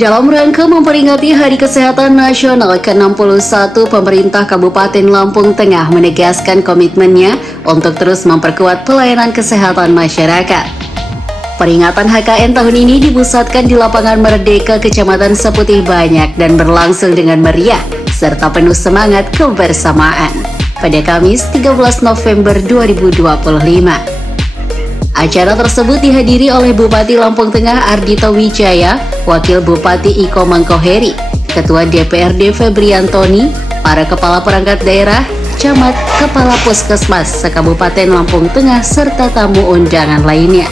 Dalam rangka memperingati Hari Kesehatan Nasional ke-61, pemerintah Kabupaten Lampung Tengah menegaskan komitmennya untuk terus memperkuat pelayanan kesehatan masyarakat. Peringatan HKN tahun ini dipusatkan di Lapangan Merdeka, Kecamatan Seputih Banyak dan berlangsung dengan meriah serta penuh semangat kebersamaan pada Kamis 13 November 2025. Acara tersebut dihadiri oleh Bupati Lampung Tengah Ardhito Wijaya, Wakil Bupati Iko Mangkoheri, Ketua DPRD Febriantoni, para kepala perangkat daerah, camat, kepala puskesmas se-Kabupaten Lampung Tengah, serta tamu undangan lainnya.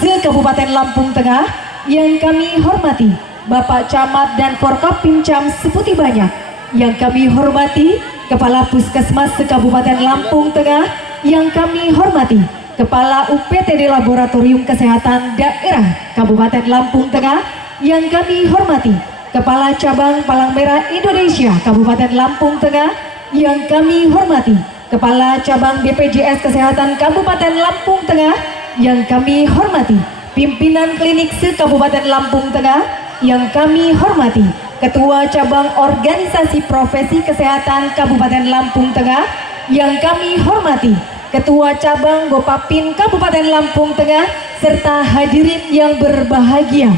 Se-Kabupaten Lampung Tengah yang kami hormati Bapak Camat dan Forkopimcam Seputih Banyak, yang kami hormati Kepala Puskesmas se-Kabupaten Lampung Tengah, yang kami hormati Kepala UPTD Laboratorium Kesehatan Daerah Kabupaten Lampung Tengah, yang kami hormati Kepala Cabang Palang Merah Indonesia Kabupaten Lampung Tengah, yang kami hormati Kepala Cabang BPJS Kesehatan Kabupaten Lampung Tengah, yang kami hormati pimpinan klinik se-Kabupaten Lampung Tengah, yang kami hormati Ketua Cabang Organisasi Profesi Kesehatan Kabupaten Lampung Tengah, yang kami hormati Ketua Cabang Bopapin Kabupaten Lampung Tengah, serta hadirin yang berbahagia.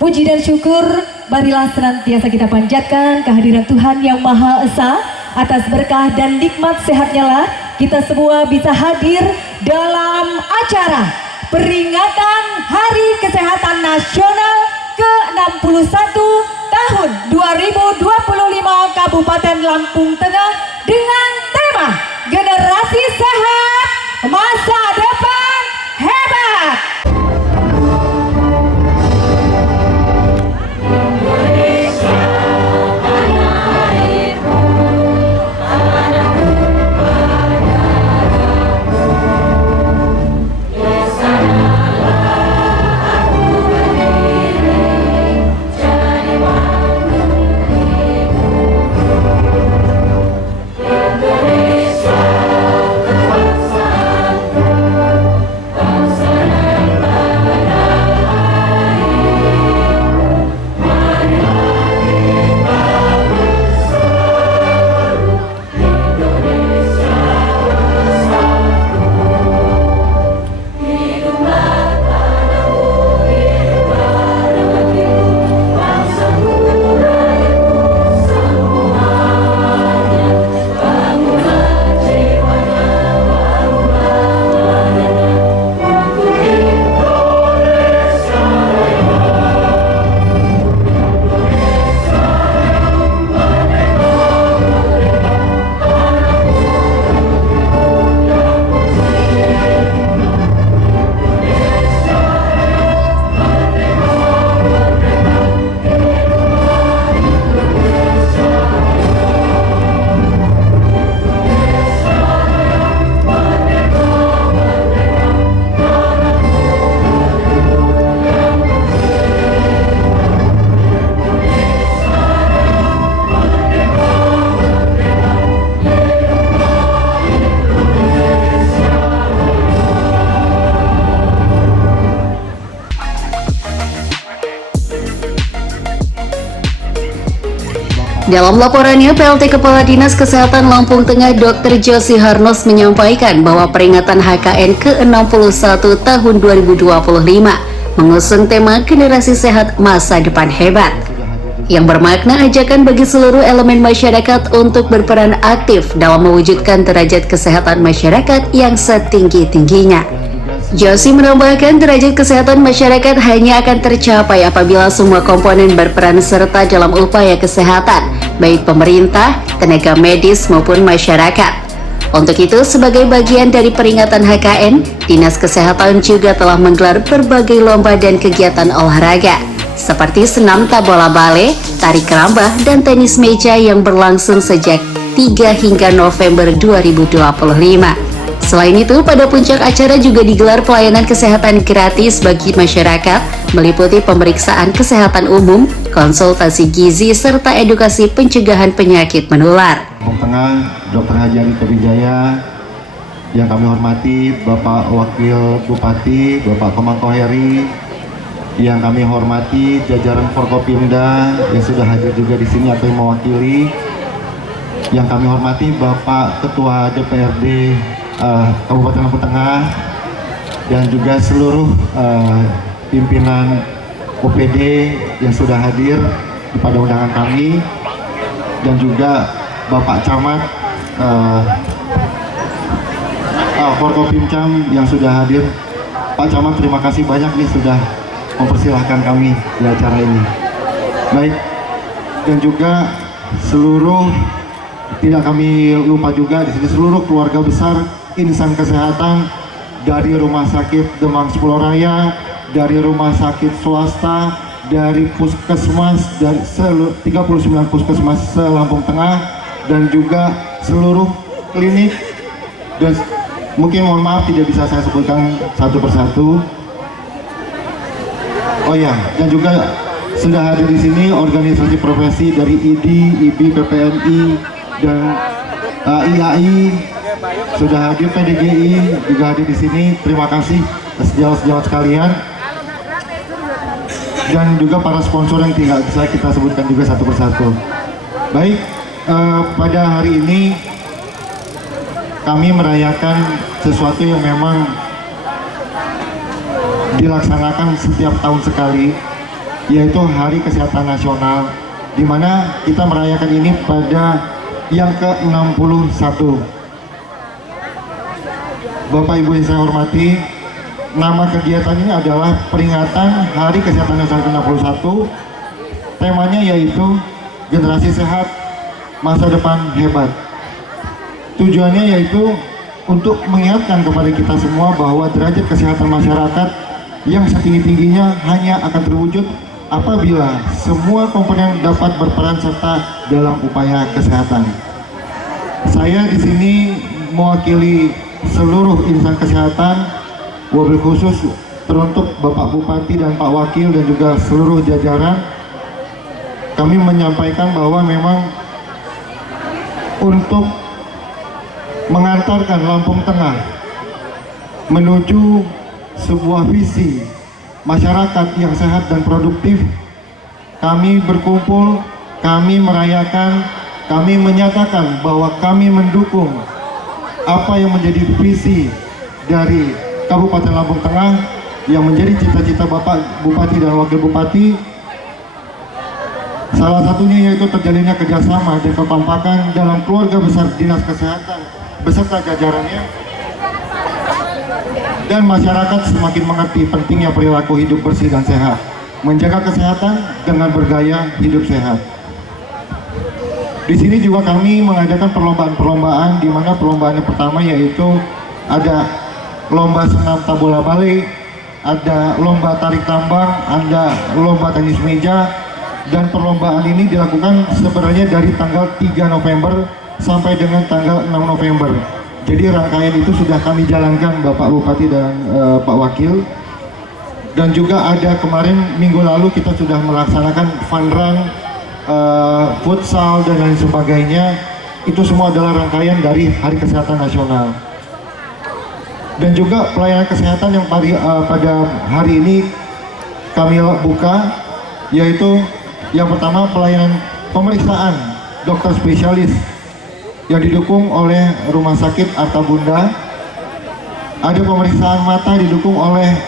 Puji dan syukur marilah senantiasa kita panjatkan kehadiran Tuhan Yang Maha Esa. Atas berkah dan nikmat sehatnya lah kita semua bisa hadir dalam acara peringatan Hari Kesehatan Nasional ke-61 tahun 2025 Kabupaten Lampung Tengah dengan tema Generasi Sehat, Masa Depan Hebat. Dalam laporannya, PLT Kepala Dinas Kesehatan Lampung Tengah Dr. Josi Harnos menyampaikan bahwa peringatan HKN ke-61 tahun 2025 mengusung tema Generasi Sehat Masa Depan Hebat, yang bermakna ajakan bagi seluruh elemen masyarakat untuk berperan aktif dalam mewujudkan derajat kesehatan masyarakat yang setinggi-tingginya. Josi menambahkan derajat kesehatan masyarakat hanya akan tercapai apabila semua komponen berperan serta dalam upaya kesehatan, baik pemerintah, tenaga medis maupun masyarakat. Untuk itu, sebagai bagian dari peringatan HKN, Dinas Kesehatan juga telah menggelar berbagai lomba dan kegiatan olahraga, seperti senam tabola bale, tari kerambah, dan tenis meja yang berlangsung sejak 3 hingga November 2025. Selain itu, pada puncak acara juga digelar pelayanan kesehatan gratis bagi masyarakat, meliputi pemeriksaan kesehatan umum, konsultasi gizi, serta edukasi pencegahan penyakit menular. Lampung Tengah, Dr. Haji Ali Wijaya, yang kami hormati Bapak Wakil Bupati, Bapak Komangko Heri, yang kami hormati jajaran Forkopimda yang sudah hadir juga di sini atau yang mewakili, yang kami hormati Bapak Ketua DPRD Kabupaten Lampung Tengah, dan juga seluruh pimpinan OPD yang sudah hadir pada undangan kami, dan juga Bapak Camat Forkopimcam yang sudah hadir. Pak Camat, terima kasih banyak nih sudah mempersilahkan kami di acara ini. Baik, dan juga seluruh, tidak kami lupa juga di sini seluruh keluarga besar insan kesehatan dari Rumah Sakit Demang Sepuluh Raya, dari rumah sakit swasta, dari puskesmas, dari 39 puskesmas se-Lampung Tengah, dan juga seluruh klinik, dan mungkin mohon maaf tidak bisa saya sebutkan satu persatu. Oh ya, dan juga sudah hadir di sini organisasi profesi dari IDI, IBI, PPNI, dan IAI sudah hadir, PDGI juga hadir di sini. Terima kasih sejawat-sejawat sekalian, dan juga para sponsor yang tidak bisa kita sebutkan juga satu persatu. Baik, pada hari ini kami merayakan sesuatu yang memang dilaksanakan setiap tahun sekali, yaitu Hari Kesehatan Nasional, di mana kita merayakan ini pada yang ke-61. Bapak Ibu yang saya hormati, nama kegiatan ini adalah peringatan Hari Kesehatan Nasional ke-61. Temanya yaitu generasi sehat, masa depan hebat. Tujuannya yaitu untuk mengingatkan kepada kita semua bahwa derajat kesehatan masyarakat yang setinggi-tingginya hanya akan terwujud apabila semua komponen dapat berperan serta dalam upaya kesehatan. Saya di sini mewakili seluruh insan kesehatan, wabil khusus teruntuk Bapak Bupati dan Pak Wakil dan juga seluruh jajaran. Kami menyampaikan bahwa memang untuk mengantarkan Lampung Tengah menuju sebuah visi masyarakat yang sehat dan produktif, kami berkumpul, kami merayakan, kami menyatakan bahwa kami mendukung apa yang menjadi visi dari Kabupaten Lampung Tengah yang menjadi cita-cita Bapak Bupati dan Wakil Bupati. Salah satunya yaitu terjalinnya kerjasama dan kekompakan dalam keluarga besar Dinas Kesehatan beserta jajarannya, dan masyarakat semakin mengerti pentingnya perilaku hidup bersih dan sehat, menjaga kesehatan dengan bergaya hidup sehat. Di sini juga kami mengadakan perlombaan-perlombaan, di mana perlombaan yang pertama yaitu ada lomba senam tabola bale, ada lomba tarik tambang, ada lomba tenis meja, dan perlombaan ini dilakukan sebenarnya dari tanggal 3 November sampai dengan tanggal 6 November. Jadi rangkaian itu sudah kami jalankan Bapak Bupati dan Pak Wakil. Dan juga ada kemarin minggu lalu kita sudah melaksanakan fun run, futsal dan lain sebagainya. Itu semua adalah rangkaian dari Hari Kesehatan Nasional. Dan juga pelayanan kesehatan yang pada hari ini kami buka, yaitu yang pertama pelayanan pemeriksaan dokter spesialis yang didukung oleh Rumah Sakit Arta Bunda. Ada pemeriksaan mata didukung oleh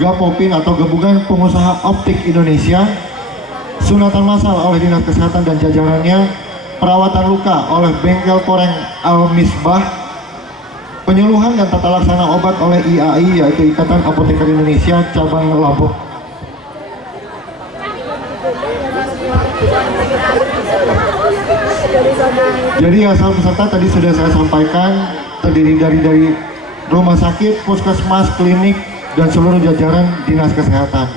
Gapopin atau Gabungan Pengusaha Optik Indonesia, sunatan massal oleh Dinas Kesehatan dan jajarannya, perawatan luka oleh Bengkel Koreng Al Misbah, Penyuluhan dan tata laksana obat oleh IAI, yaitu Ikatan Apoteker Indonesia cabang Lampung. Jadi asal peserta tadi sudah saya sampaikan, terdiri dari rumah sakit, puskesmas, klinik, dan seluruh jajaran dinas kesehatan.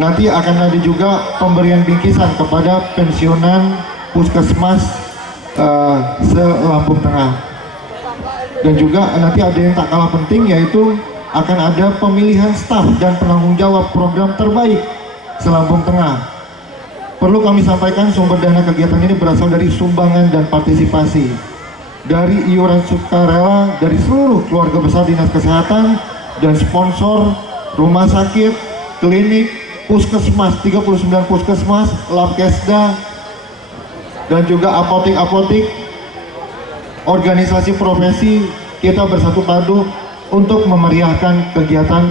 Nanti akan ada juga pemberian bingkisan kepada pensiunan puskesmas se-Lampung Tengah. Dan juga nanti ada yang tak kalah penting, yaitu akan ada pemilihan staf dan penanggung jawab program terbaik se-Lampung Tengah. Perlu kami sampaikan, sumber dana kegiatan ini berasal dari sumbangan dan partisipasi dari iuran sukarela dari seluruh keluarga besar dinas kesehatan dan sponsor rumah sakit, klinik, puskesmas, 39 puskesmas, labkesda, dan juga apotik-apotik, organisasi profesi. Kita bersatu padu untuk memeriahkan kegiatan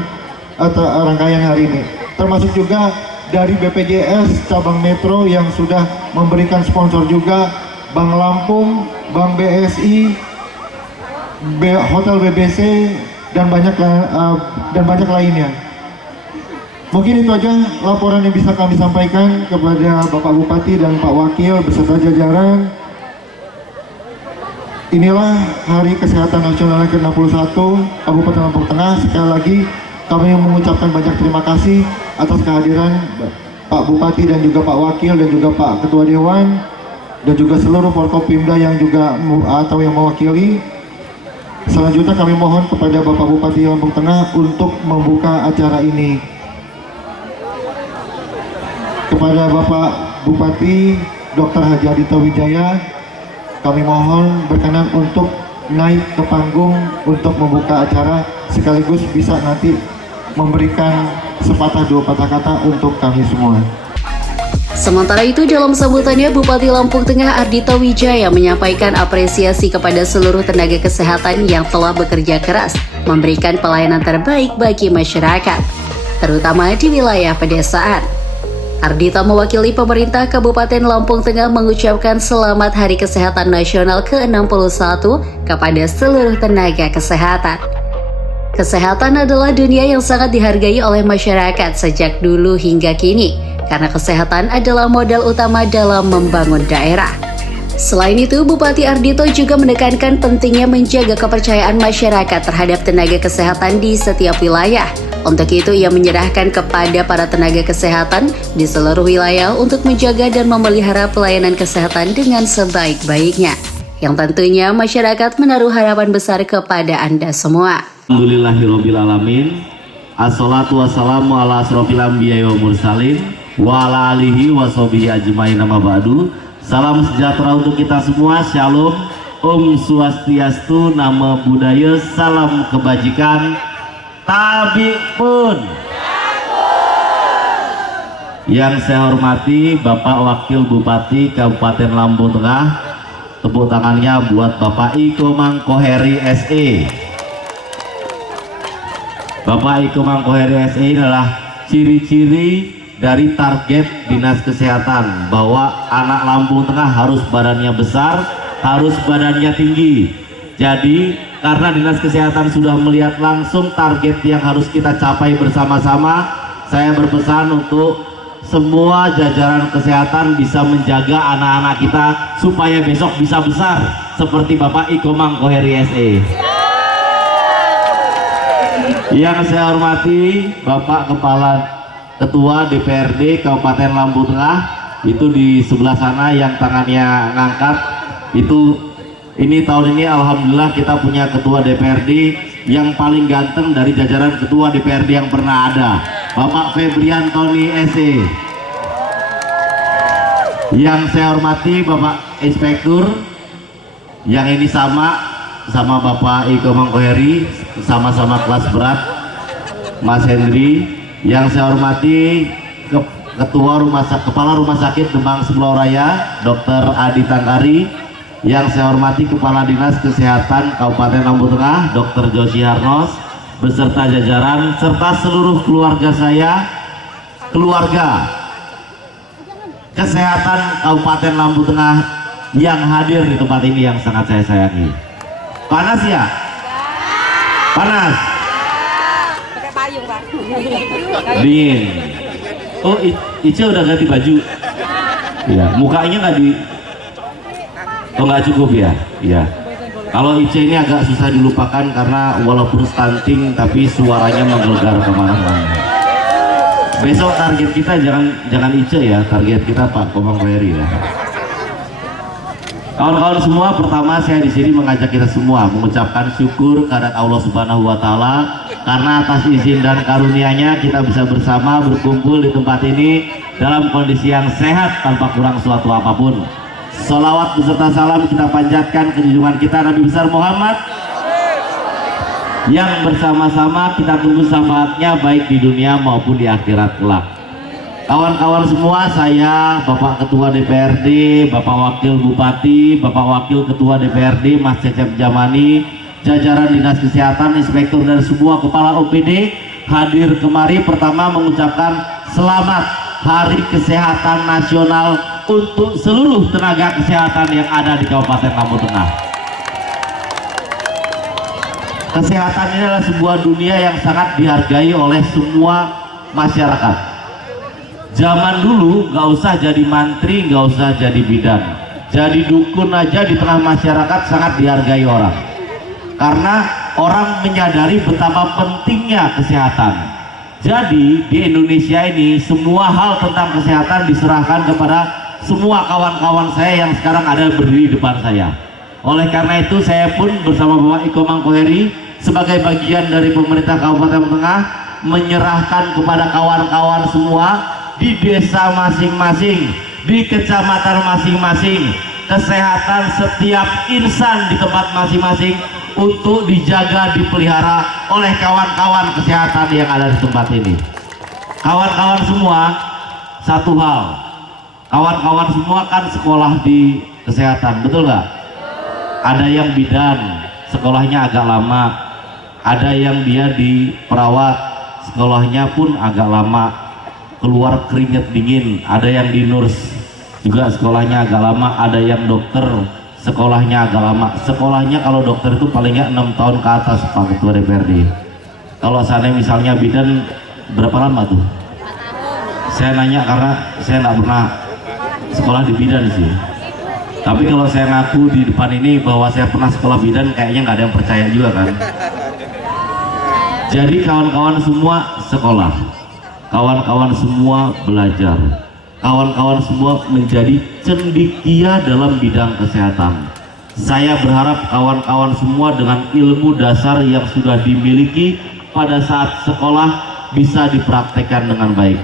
atau rangkaian hari ini, termasuk juga dari BPJS cabang Metro yang sudah memberikan sponsor juga, Bank Lampung, Bank BSI, Hotel BBC, dan banyak lainnya. Mungkin itu aja laporan yang bisa kami sampaikan kepada Bapak Bupati dan Pak Wakil beserta jajaran. Inilah Hari Kesehatan Nasional ke-61 Kabupaten Lampung Tengah. Sekali lagi kami mengucapkan banyak terima kasih atas kehadiran Pak Bupati dan juga Pak Wakil dan juga Pak Ketua Dewan dan juga seluruh Forkopimda yang juga atau yang mewakili. Selanjutnya kami mohon kepada Bapak Bupati Lampung Tengah untuk membuka acara ini. Kepada Bapak Bupati Dr. Haji Adito Wijaya, kami mohon berkenan untuk naik ke panggung untuk membuka acara, sekaligus bisa nanti memberikan sepatah dua patah kata untuk kami semua. Sementara itu, dalam sambutannya, Bupati Lampung Tengah Ardhito Wijaya menyampaikan apresiasi kepada seluruh tenaga kesehatan yang telah bekerja keras memberikan pelayanan terbaik bagi masyarakat, terutama di wilayah pedesaan. Ardhito mewakili pemerintah Kabupaten Lampung Tengah mengucapkan selamat Hari Kesehatan Nasional ke-61 kepada seluruh tenaga kesehatan. Kesehatan adalah dunia yang sangat dihargai oleh masyarakat sejak dulu hingga kini, karena kesehatan adalah modal utama dalam membangun daerah. Selain itu, Bupati Ardhito juga menekankan pentingnya menjaga kepercayaan masyarakat terhadap tenaga kesehatan di setiap wilayah. Untuk itu, ia menyerahkan kepada para tenaga kesehatan di seluruh wilayah untuk menjaga dan memelihara pelayanan kesehatan dengan sebaik-baiknya, yang tentunya masyarakat menaruh harapan besar kepada Anda semua. Alhamdulillahirrabbilalamin. Assalatu wassalamu ala asrofil anbiya wa mursalin wa ala alihi wa sahbihi ajmain, amma ba'du. Salam sejahtera untuk kita semua. Shalom, Om Swastiastu, Namo Buddhaya, salam kebajikan. Tabi pun. Yang saya hormati Bapak Wakil Bupati Kabupaten Lampung Tengah, tepuk tangannya buat Bapak Iko Mangkoheri SE. Bapak Iko Mangkoheri SE adalah ciri-ciri dari target Dinas Kesehatan, bahwa anak Lampung Tengah harus badannya besar, harus badannya tinggi. Jadi karena Dinas Kesehatan sudah melihat langsung target yang harus kita capai bersama-sama, saya berpesan untuk semua jajaran kesehatan bisa menjaga anak-anak kita supaya besok bisa besar seperti Bapak Iko Mangkoheri SE. Yang saya hormati Bapak Kepala Ketua DPRD Kabupaten Lampung Tengah, itu di sebelah sana yang tangannya ngangkat, ini tahun ini alhamdulillah kita punya Ketua DPRD yang paling ganteng dari jajaran Ketua DPRD yang pernah ada, Bapak Febrian Tony SE. Yang saya hormati Bapak Inspektur, yang ini sama Bapak Iko Mangkoheri, sama-sama kelas berat, Mas Hendri. Yang saya hormati Kepala Rumah Sakit Demang Sebelah Raya, Dr. Adi Tangkari. Yang saya hormati Kepala Dinas Kesehatan Kabupaten Lampung Tengah, Dr. Joshi Harnos, beserta jajaran, serta seluruh keluarga saya, keluarga kesehatan Kabupaten Lampung Tengah yang hadir di tempat ini yang sangat saya sayangi. Panas ya? Panas? Pakai payung, Pak. Dingin. Oh, Ica udah ganti baju? Iya, mukanya nggak di... Oh, nggak cukup ya? Iya. Kalau Ica ini agak susah dilupakan karena walaupun stunting tapi suaranya menggelegar kemana-mana. Besok target kita jangan Ica ya, target kita Pak Komang Koheri ya. Kawan-kawan semua, pertama saya di sini mengajak kita semua mengucapkan syukur kepada Allah Subhanahu wa taala karena atas izin dan karunia-Nya kita bisa bersama berkumpul di tempat ini dalam kondisi yang sehat tanpa kurang suatu apapun. Sholawat beserta salam kita panjatkan ke junjungan kita Nabi besar Muhammad yang bersama-sama kita tunggu syafaatnya baik di dunia maupun di akhirat kelak. Kawan-kawan semua, saya Bapak Ketua DPRD, Bapak Wakil Bupati, Bapak Wakil Ketua DPRD Mas Cecep Jamani, jajaran Dinas Kesehatan, Inspektur dan semua Kepala OPD hadir kemari pertama mengucapkan selamat Hari Kesehatan Nasional untuk seluruh tenaga kesehatan yang ada di Kabupaten Lampung Tengah. Kesehatan ini adalah sebuah dunia yang sangat dihargai oleh semua masyarakat. Zaman dulu nggak usah jadi mantri, nggak usah jadi bidan, jadi dukun aja di tengah masyarakat sangat dihargai orang, karena orang menyadari betapa pentingnya kesehatan. Jadi di Indonesia ini semua hal tentang kesehatan diserahkan kepada semua kawan-kawan saya yang sekarang ada berdiri di depan saya. Oleh karena itu saya pun bersama Bapak Iko Mangkoheri sebagai bagian dari pemerintah Kabupaten Tengah menyerahkan kepada kawan-kawan semua di desa masing-masing, di kecamatan masing-masing, kesehatan setiap insan di tempat masing-masing untuk dijaga, dipelihara oleh kawan-kawan kesehatan yang ada di tempat ini. Kawan-kawan semua, satu hal, kawan-kawan semua kan sekolah di kesehatan, betul nggak? Ada yang bidan, sekolahnya agak lama, ada yang dia di perawat, sekolahnya pun agak lama, keluar keringet dingin, ada yang di nurs juga sekolahnya agak lama, ada yang dokter sekolahnya agak lama. Sekolahnya kalau dokter itu paling nggak 6 tahun ke atas Pak Ketua DPRD. Kalau sana misalnya bidan berapa lama tuh? 4 tahun. Saya nanya karena saya nggak pernah sekolah di bidan sih, tapi kalau saya ngaku di depan ini bahwa saya pernah sekolah bidan kayaknya nggak ada yang percaya juga kan. Jadi kawan-kawan semua sekolah, kawan-kawan semua belajar, kawan-kawan semua menjadi cendekia dalam bidang kesehatan. Saya berharap kawan-kawan semua dengan ilmu dasar yang sudah dimiliki pada saat sekolah bisa dipraktekkan dengan baik.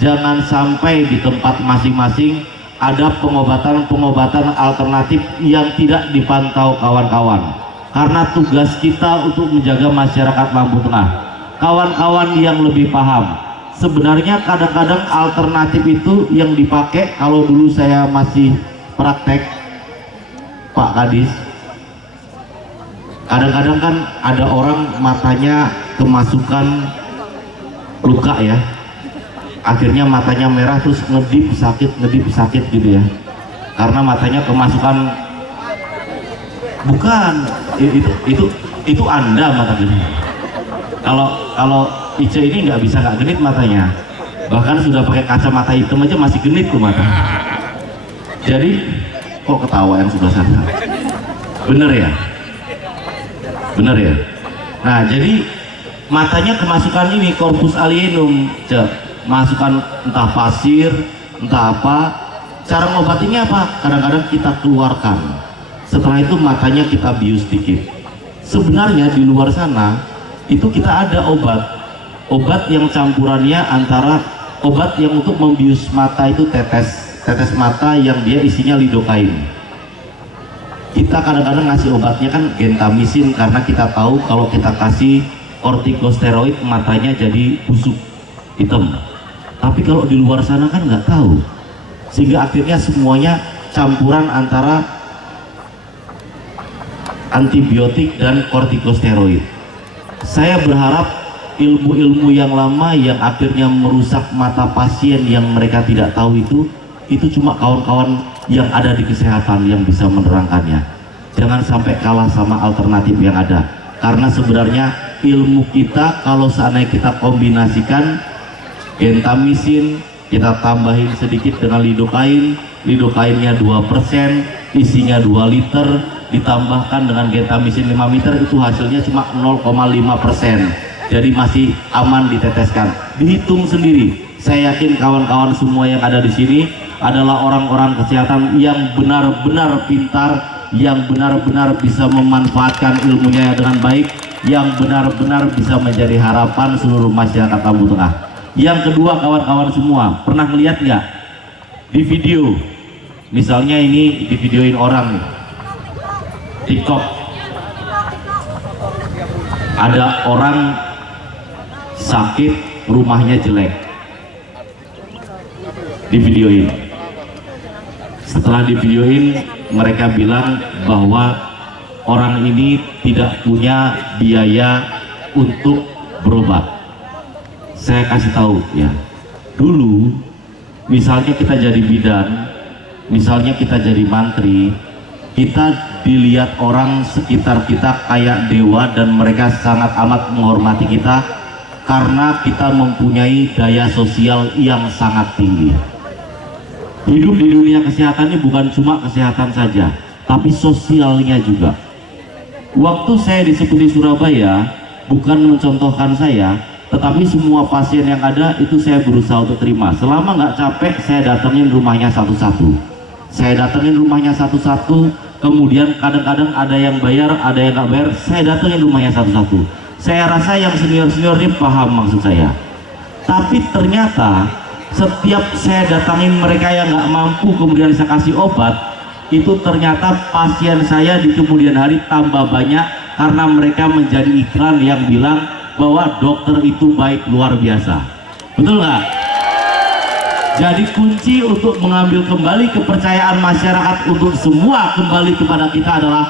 Jangan sampai di tempat masing-masing ada pengobatan-pengobatan alternatif yang tidak dipantau kawan-kawan. Karena tugas kita untuk menjaga masyarakat Lampung Tengah. Kawan-kawan yang lebih paham, sebenarnya kadang-kadang alternatif itu yang dipakai, kalau dulu saya masih praktek Pak Kadis, kadang-kadang kan ada orang matanya kemasukan luka ya, akhirnya matanya merah terus ngedip sakit gitu ya, karena matanya kemasukan. Bukan, itu Anda mata genit. Kalau Ica ini nggak bisa nggak genit matanya, bahkan sudah pakai kacamata hitam aja masih genit tuh mata. Jadi kok ketawa yang sudah sana? Bener ya? Bener ya? Nah jadi matanya kemasukan ini corpus alienum, masukan entah pasir, entah apa. Cara ngobatinya apa? Kadang-kadang kita keluarkan. Setelah itu matanya kita bius sedikit. Sebenarnya di luar sana itu kita ada obat yang campurannya antara obat yang untuk membius mata itu tetes mata yang dia isinya lidokain. Kita kadang-kadang ngasih obatnya kan gentamisin karena kita tahu kalau kita kasih kortikosteroid matanya jadi busuk hitam. Tapi kalau di luar sana kan nggak tahu, sehingga akhirnya semuanya campuran antara antibiotik dan kortikosteroid. Saya berharap ilmu-ilmu yang lama yang akhirnya merusak mata pasien yang mereka tidak tahu itu cuma kawan-kawan yang ada di kesehatan yang bisa menerangkannya. jangan sampai kalah sama alternatif yang ada. Karena sebenarnya ilmu kita kalau seandainya kita kombinasikan gentamisin, kita tambahin sedikit dengan lidokain, lidokainnya 2%, isinya 2 liter, ditambahkan dengan gentamisin 5 liter, itu hasilnya cuma 0,5%. Jadi masih aman diteteskan. Dihitung sendiri. Saya yakin kawan-kawan semua yang ada di sini adalah orang-orang kesehatan yang benar-benar pintar, yang benar-benar bisa memanfaatkan ilmunya dengan baik, yang benar-benar bisa menjadi harapan seluruh masyarakat Lampung Tengah. Yang kedua, kawan-kawan semua pernah melihat nggak di video, misalnya ini di videoin orang nih, TikTok, ada orang sakit, rumahnya jelek, di videoin. Setelah di videoin, mereka bilang bahwa orang ini tidak punya biaya untuk berobat. Saya kasih tahu ya, dulu misalnya kita jadi bidan, misalnya kita jadi mantri, kita dilihat orang sekitar kita kayak dewa dan mereka sangat amat menghormati kita karena kita mempunyai daya sosial yang sangat tinggi. Hidup di dunia kesehatan ini bukan cuma kesehatan saja, tapi sosialnya juga. Waktu saya di Seputi Surabaya, bukan mencontohkan saya, tetapi semua pasien yang ada itu saya berusaha untuk terima. Selama nggak capek, saya datengin rumahnya satu-satu. Saya datengin rumahnya satu-satu, kemudian kadang-kadang ada yang bayar, ada yang nggak bayar, saya datengin rumahnya satu-satu. Saya rasa yang senior-senior ini paham maksud saya. Tapi ternyata setiap saya datangin mereka yang nggak mampu, kemudian saya kasih obat, itu ternyata pasien saya di kemudian hari tambah banyak karena mereka menjadi iklan yang bilang bahwa dokter itu baik luar biasa. Betul nggak? Jadi kunci untuk mengambil kembali kepercayaan masyarakat untuk semua kembali kepada kita adalah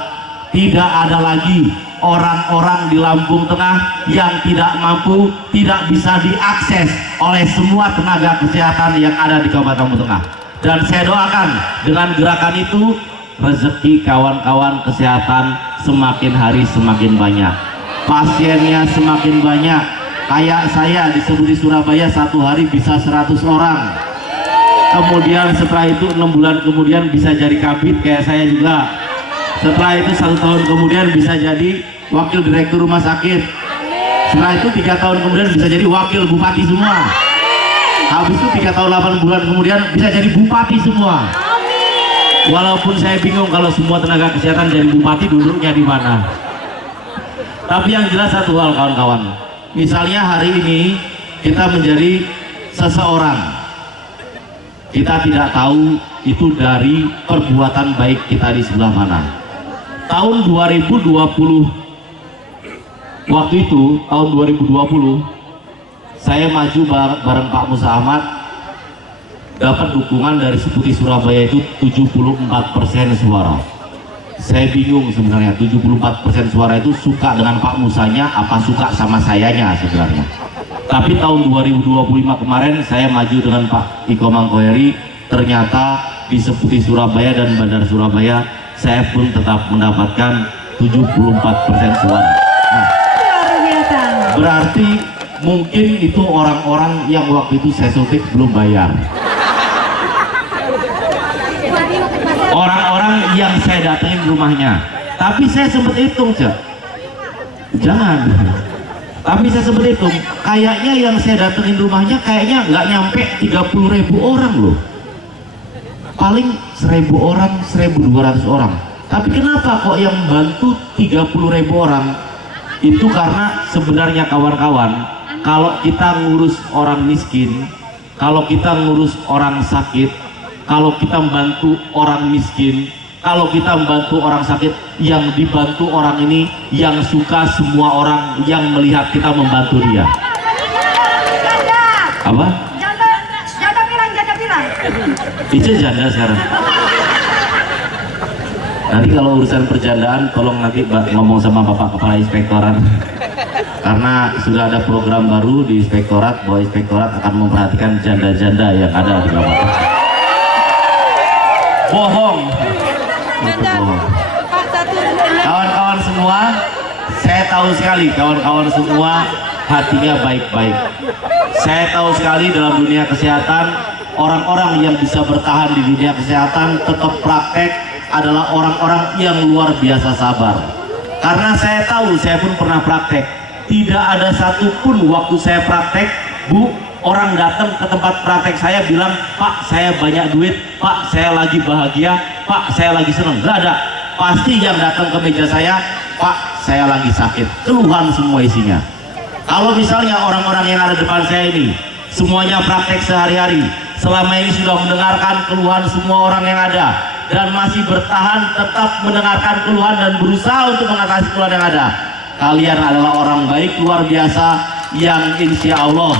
tidak ada lagi orang-orang di Lampung Tengah yang tidak mampu, tidak bisa diakses oleh semua tenaga kesehatan yang ada di Kabupaten Lampung Tengah. Dan saya doakan dengan gerakan itu rezeki kawan-kawan kesehatan semakin hari semakin banyak, pasiennya semakin banyak. Kayak saya di Seputi Surabaya satu hari bisa 100 orang, kemudian setelah itu 6 bulan kemudian bisa jadi kabid kayak saya juga. Setelah itu 1 tahun kemudian bisa jadi wakil direktur rumah sakit. Setelah itu 3 tahun kemudian bisa jadi wakil bupati semua. Habis itu 3 tahun 8 bulan kemudian bisa jadi bupati semua. Walaupun saya bingung kalau semua tenaga kesehatan jadi bupati duduknya di mana. Tapi yang jelas satu hal kawan-kawan, misalnya hari ini kita menjadi seseorang, kita tidak tahu itu dari perbuatan baik kita di sebelah mana. Tahun 2020, waktu itu tahun 2020 saya maju bareng Pak Musa Ahmad, dapat dukungan dari Seputi Surabaya itu 74% suara. Saya bingung sebenarnya, 74% suara itu suka dengan Pak Musanya apa suka sama sayanya sebenarnya. Tapi tahun 2025 kemarin saya maju dengan Pak Iko Mangkoheri, ternyata di Seputi Surabaya dan Bandar Surabaya saya pun tetap mendapatkan 74% suara. Nah, berarti mungkin itu orang-orang yang waktu itu saya suntik belum bayar. Orang-orang yang saya datangin rumahnya. Tapi saya sempat hitung, jangan. Tapi saya sempat hitung, kayaknya yang saya datengin rumahnya kayaknya nggak nyampe 30.000 orang loh. Paling 1.000 orang, 1.200 orang. Tapi kenapa kok yang bantu 30.000 orang? Itu karena sebenarnya kawan-kawan, kalau kita ngurus orang miskin, kalau kita ngurus orang sakit, kalau kita membantu orang miskin, kalau kita membantu orang sakit, yang dibantu orang ini yang suka semua orang yang melihat kita membantu dia. Apa? Janda pirang. Itu janda sekarang. Nanti kalau urusan perjandaan tolong nanti ngomong sama Bapak Kepala Inspektorat. Karena sudah ada program baru di Inspektorat bahwa Inspektorat akan memperhatikan janda-janda yang ada di Kabupaten. Bohong. Pak, satu semua, saya tahu sekali kawan-kawan semua hatinya baik-baik. Saya tahu sekali dalam dunia kesehatan, orang-orang yang bisa bertahan di dunia kesehatan tetap praktek adalah orang-orang yang luar biasa sabar. Karena saya tahu, saya pun pernah praktek. Tidak ada satupun waktu saya praktek, Bu, orang datang ke tempat praktek saya bilang, Pak, saya banyak duit, Pak, saya lagi bahagia, Pak, saya lagi senang. Nggak ada. Pasti yang datang ke meja saya, Pak, saya lagi sakit. Keluhan semua isinya. Kalau misalnya orang-orang yang ada depan saya ini semuanya praktek sehari-hari, selama ini sudah mendengarkan keluhan semua orang yang ada dan masih bertahan tetap mendengarkan keluhan dan berusaha untuk mengatasi keluhan yang ada, kalian adalah orang baik luar biasa yang insya Allah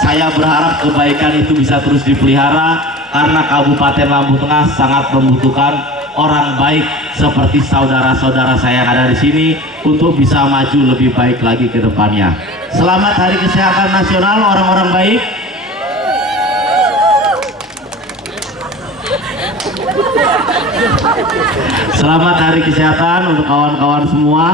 saya berharap kebaikan itu bisa terus dipelihara, karena Kabupaten Lampung Tengah sangat membutuhkan orang baik seperti saudara-saudara saya yang ada di sini untuk bisa maju lebih baik lagi ke depannya. Selamat Hari Kesehatan Nasional orang-orang baik. Selamat Hari Kesehatan untuk kawan-kawan semua.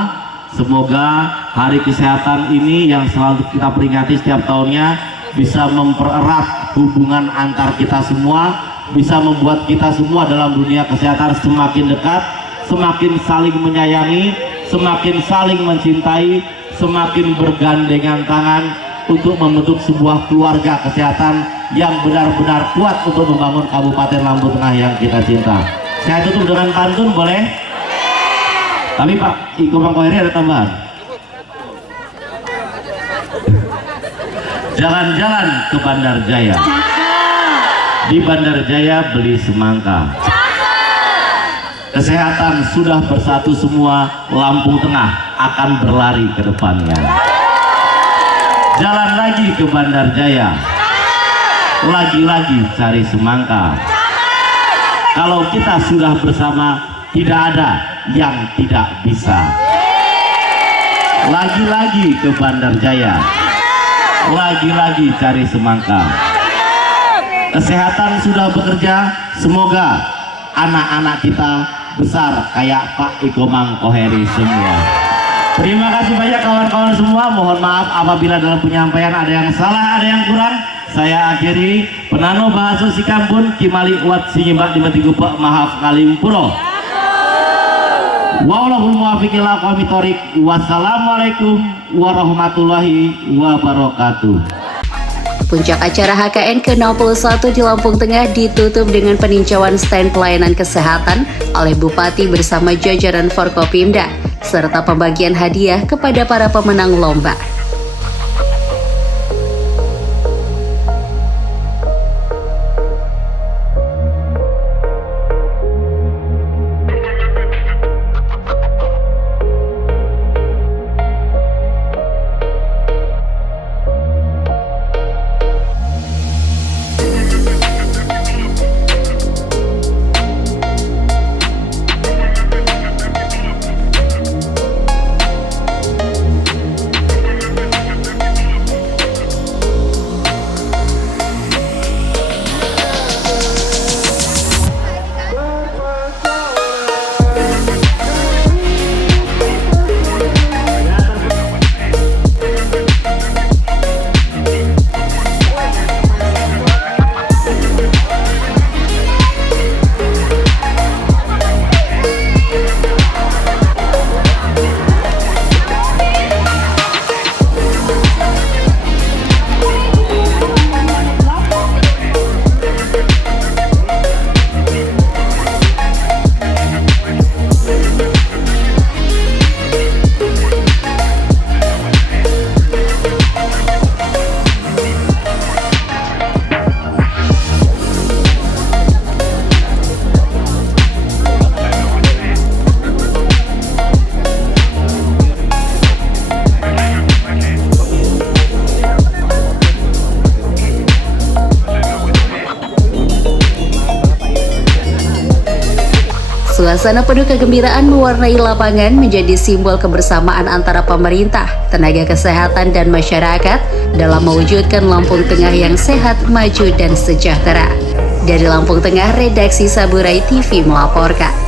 Semoga Hari Kesehatan ini yang selalu kita peringati setiap tahunnya bisa mempererat hubungan antar kita semua, bisa membuat kita semua dalam dunia kesehatan semakin dekat, semakin saling menyayangi, semakin saling mencintai, semakin bergandengan tangan untuk membentuk sebuah keluarga kesehatan yang benar-benar kuat untuk membangun Kabupaten Lampung Tengah yang kita cinta. Saya tutup dengan pantun, boleh? Tapi Pak Iko Mangkoheri ada tambahan. Jalan-jalan ke Bandar Jaya. Di Bandar Jaya beli semangka. Kesehatan sudah bersatu semua, Lampung Tengah akan berlari ke depannya. Jalan lagi ke Bandar Jaya. Lagi-lagi cari semangka. Kalau kita sudah bersama, tidak ada yang tidak bisa. Lagi-lagi ke Bandar Jaya. Lagi-lagi cari semangka. Kesehatan sudah bekerja, semoga anak-anak kita besar kayak Pak Iko Mangkoheri semua. Terima kasih banyak kawan-kawan semua. Mohon maaf apabila dalam penyampaian ada yang salah, ada yang kurang. Saya akhiri penano bahasa Sikampun Kimali Uat Singimbak di Matigupa Maaf Kalimpuro. Wallahul muwaffiq ila aqwamit thoriq. Wassalamualaikum warahmatullahi wabarakatuh. Puncak acara HKN ke-61 di Lampung Tengah ditutup dengan peninjauan stand pelayanan kesehatan oleh Bupati bersama jajaran Forkopimda, serta pembagian hadiah kepada para pemenang lomba. Suasana penuh kegembiraan mewarnai lapangan menjadi simbol kebersamaan antara pemerintah, tenaga kesehatan, dan masyarakat dalam mewujudkan Lampung Tengah yang sehat, maju, dan sejahtera. Dari Lampung Tengah, Redaksi Saburai TV melaporkan.